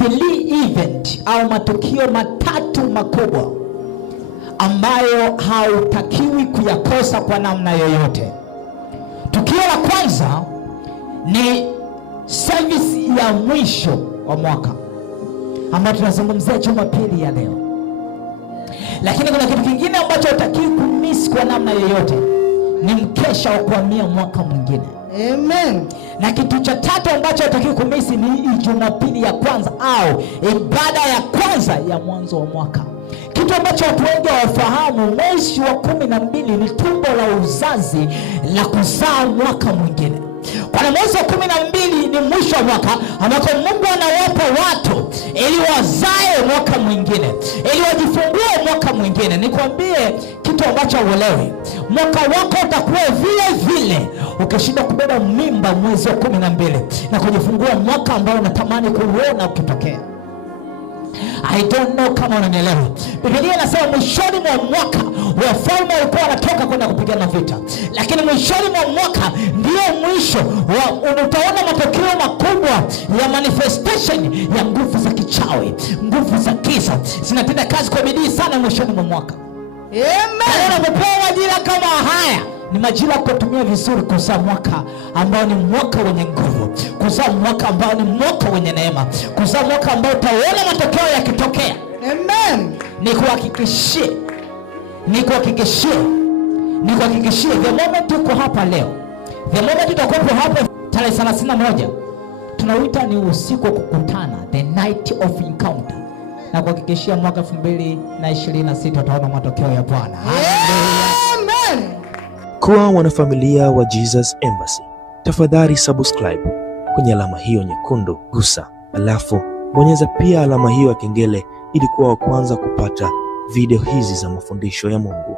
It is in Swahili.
3 event au matukio matatu makubwa ambayo hautakiwi kuyakosa kwa namna yoyote. Tukio la kwanza ni service ya mwisho wa mwaka ambayo tunazungumzia Jumapili ya leo. Lakini kuna kitu kingine ambacho hutakiwi kumiss kwa namna yoyote, ni mkesha wa kuhamia mwaka mwingine. Amen. Na kitu cha tatu ambacho hutakiwi kumiss ni Jumapili ya kwanza au ibada ya kwanza ya mwanzo wa mwaka. Kitu ambacho watu wengi hawafahamu, mwezi wa 12 ni tumbo la uzazi la kuzaa mwaka mwingine. Kwa mwezi wa 12 ni mwisho wa mwaka ambako Mungu anawapa watu ili wazae mwaka mwingine, ili wajifungue mwaka mwingine. Nikwambie kitu ambacho uelewi, mwaka wako utakuwa vile vile ukishinda kubeba mimba mwezi wa 12 na kujifungua mwaka ambao unatamani kuona ukitokea. I don't know kama unanielewa. Biblia inasema mwishoni mwa mwaka wafalme walikuwa wanatoka kwenda kupigana vita, lakini mwishoni mwa mwaka ndio mwisho utaona matokeo makubwa ya manifestation ya nguvu za kichawi, nguvu za giza zinatenda kazi kwa bidii sana mwishoni mwa mwaka. Amen. Unapopewa majira kama haya, ni majira ya kutumia vizuri kuzaa mwaka ambao ni mwaka wenye nguvu, kuzaa mwaka ambao ni mwaka wenye neema, kuzaa mwaka ambao utaona matokeo yakitokea. Amen. Nikuhakikishie the moment uko hapa leo, the moment utakuwepo hapa tarehe 31, tunauita ni usiku wa kukutana, the night of encounter. Na kuhakikishia mwaka 2026 utaona matokeo ya Bwana. Amen. Kwa wanafamilia wa Jesus Embassy, tafadhali subscribe kwenye alama hiyo nyekundu, gusa, alafu bonyeza pia alama hiyo ya kengele ili kuwa wa kwanza kupata video hizi za mafundisho ya Mungu.